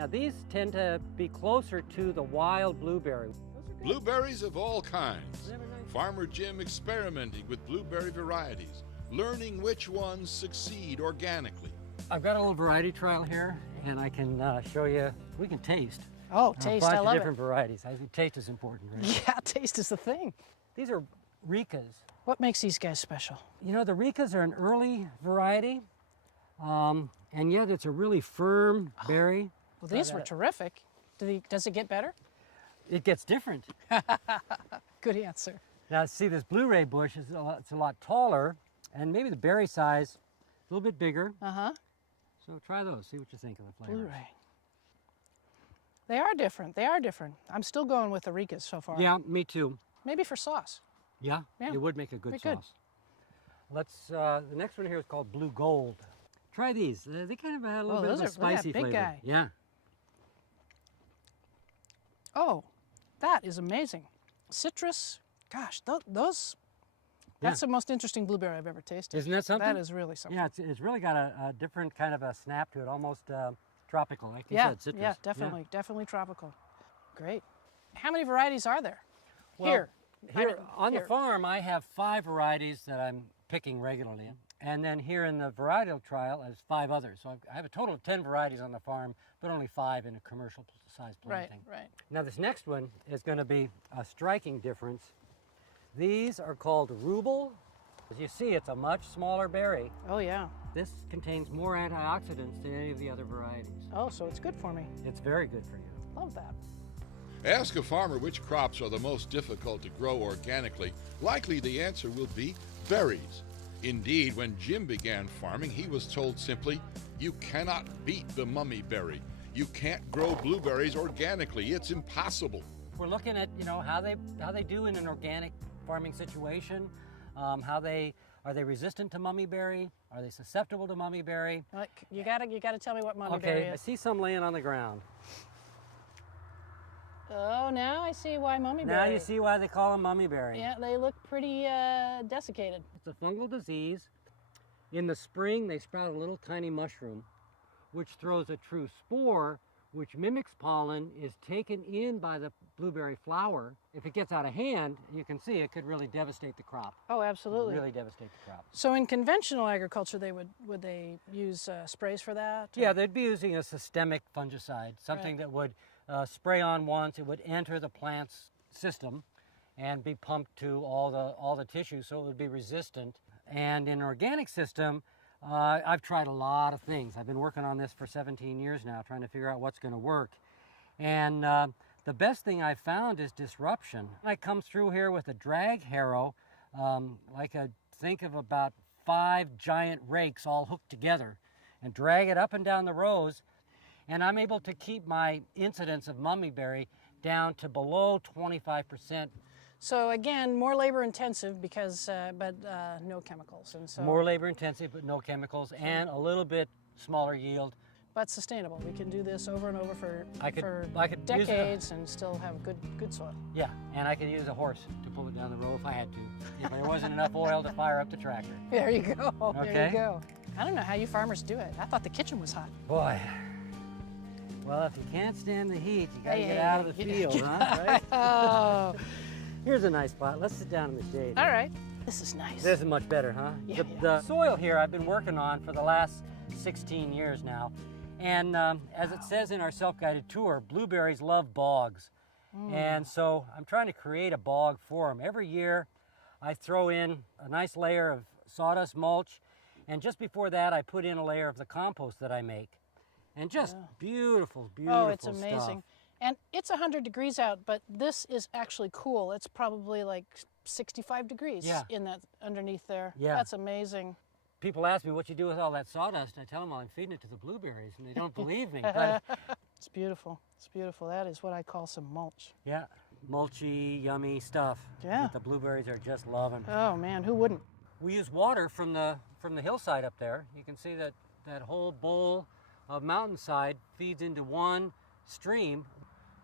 Now these tend to be closer to the wild blueberry. Blueberries of all kinds. Farmer Jim experimenting with blueberry varieties, learning which ones succeed organically. I've got a little variety trial here, and I can show you, we can taste. Oh, taste, I love A bunch of different it. varieties. I think taste is important, right? Yeah, taste is the thing. These are Ricas. What makes these guys special? You know, the Ricas are an early variety, and yet it's a really firm berry. Well, these were terrific. Does it get better? It gets different. Good answer. Now, see, this Blu-ray bush is it's a lot taller, and maybe the berry size a little bit bigger. Uh-huh. So try those, see what you think of the flavors. Blu-ray. They are different. They are different. I'm still going with the Ricas so far. Yeah, me too. Maybe for sauce. Yeah, Yeah. it would make a good They're good. sauce. Let's. The next one here is called Blue Gold. Try these. They kind of have a little bit of a spicy big flavor. guy. Yeah. Oh, that is amazing. Citrus. Gosh, those. That's the most interesting blueberry I've ever tasted. Isn't that something? That is really something. Yeah, it's really got a different kind of a snap to it, almost tropical, like you Yeah, said, citrus. yeah, definitely, definitely tropical. Great. How many varieties are there? Well, Here on the farm, I have 5 varieties that I'm picking regularly. And then here in the varietal trial, there's 5 others. So I have a total of 10 varieties on the farm, but only 5 in a commercial size planting. Right. Now this next one is going to be a striking difference. These are called Rubel. As you see, it's a much smaller berry. Oh, yeah. This contains more antioxidants than any of the other varieties. Oh, so it's good for me. It's very good for you. Love that. Ask a farmer which crops are the most difficult to grow organically. Likely the answer will be berries. Indeed, when Jim began farming, he was told simply, you cannot beat the mummy berry. You can't grow blueberries organically. It's impossible. We're looking at, you know, how they do in an organic farming situation. Are they resistant to mummyberry? Are they susceptible to mummyberry? You gotta tell me what mummyberry Okay, I is. see some laying on the ground. Oh, now I see why mummyberry. Now you see why they call them mummyberry. Yeah, they look pretty desiccated. It's a fungal disease. In the spring, they sprout a little tiny mushroom, which throws a true spore, which mimics pollen, is taken in by the blueberry flower. If it gets out of hand, you can see it could really devastate the crop. Oh, absolutely. Really devastate the crop. So in conventional agriculture, would they use sprays for that? Yeah, they'd be using a systemic fungicide, something that would spray on once. It would enter the plant's system and be pumped to all the tissue, so it would be resistant. And in an organic system, I've tried a lot of things. I've been working on this for 17 years now, trying to figure out what's going to work. And the best thing I've found is disruption. I come through here with a drag harrow, think of about 5 giant rakes all hooked together, and drag it up and down the rows, and I'm able to keep my incidence of mummyberry down to below 25%. So again, more labor intensive but no chemicals, and so more labor intensive, but no chemicals, and a little bit smaller yield. But sustainable. We can do this over and over for I could decades and still have good soil. Yeah, and I could use a horse to pull it down the row if I had to, if there wasn't enough oil to fire up the tractor. There you go. Okay. There you go. I don't know how you farmers do it. I thought the kitchen was hot. Boy. Well, if you can't stand the heat, you gotta get out of the field, huh? Right? Oh. Here's a nice spot. Let's sit down in the shade. All right. This is nice. This is much better, huh? Yeah, The soil here I've been working on for the last 16 years now. And as it says in our self-guided tour, blueberries love bogs. And so I'm trying to create a bog for them. Every year I throw in a nice layer of sawdust mulch, and just before that I put in a layer of the compost that I make. And just beautiful, beautiful Oh, it's amazing. stuff. And it's 100 degrees out, but this is actually cool. It's probably like 65 degrees in that underneath there. Yeah. That's amazing. People ask me what you do with all that sawdust, and I tell them, well, I'm feeding it to the blueberries, and they don't believe me. But It's beautiful. It's beautiful. That is what I call some mulch. yeah, mulchy, yummy stuff Yeah. that the blueberries are just loving. Oh man, who wouldn't? We use water from the hillside up there. You can see that whole bowl of mountainside feeds into one stream.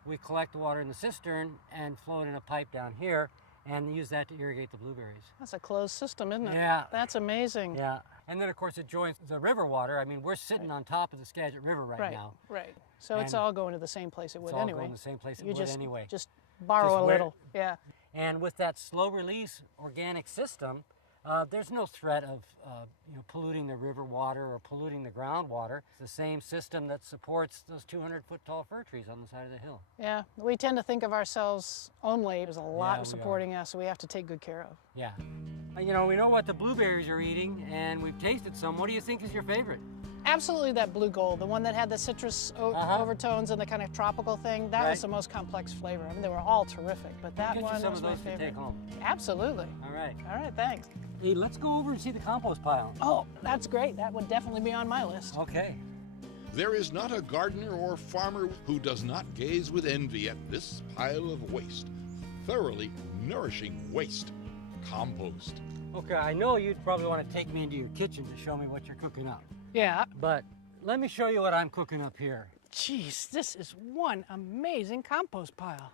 We collect the water in the cistern and flow it in a pipe down here and use that to irrigate the blueberries. That's a closed system, isn't it? Yeah. That's amazing. Yeah. And then, of course, it joins the river water. I mean, we're sitting on top of the Skagit River right now. Right. So it's And all going to the same place it would It's all anyway. going the same place it You would just, anyway. just borrow Just a where- little. Yeah. And with that slow release organic system, there's no threat of polluting the river water or polluting the groundwater. It's the same system that supports those 200-foot tall fir trees on the side of the hill. Yeah. We tend to think of ourselves only. There's a lot we are. supporting us, so we have to take good care of. Yeah. We know what the blueberries are eating, and we've tasted some. What do you think is your favorite? Absolutely that blue gold, the one that had the citrus overtones and the kind of tropical thing, that was the most complex flavor. I mean, they were all terrific, but that Get you one some was of my those to favorite. take home. Absolutely. All right. All right, thanks. Hey, let's go over and see the compost pile. Oh, that's great. That would definitely be on my list. Okay. There is not a gardener or farmer who does not gaze with envy at this pile of waste. Thoroughly nourishing waste. Compost. Okay, I know you'd probably want to take me into your kitchen to show me what you're cooking up. Yeah. But let me show you what I'm cooking up here. Geez, this is one amazing compost pile.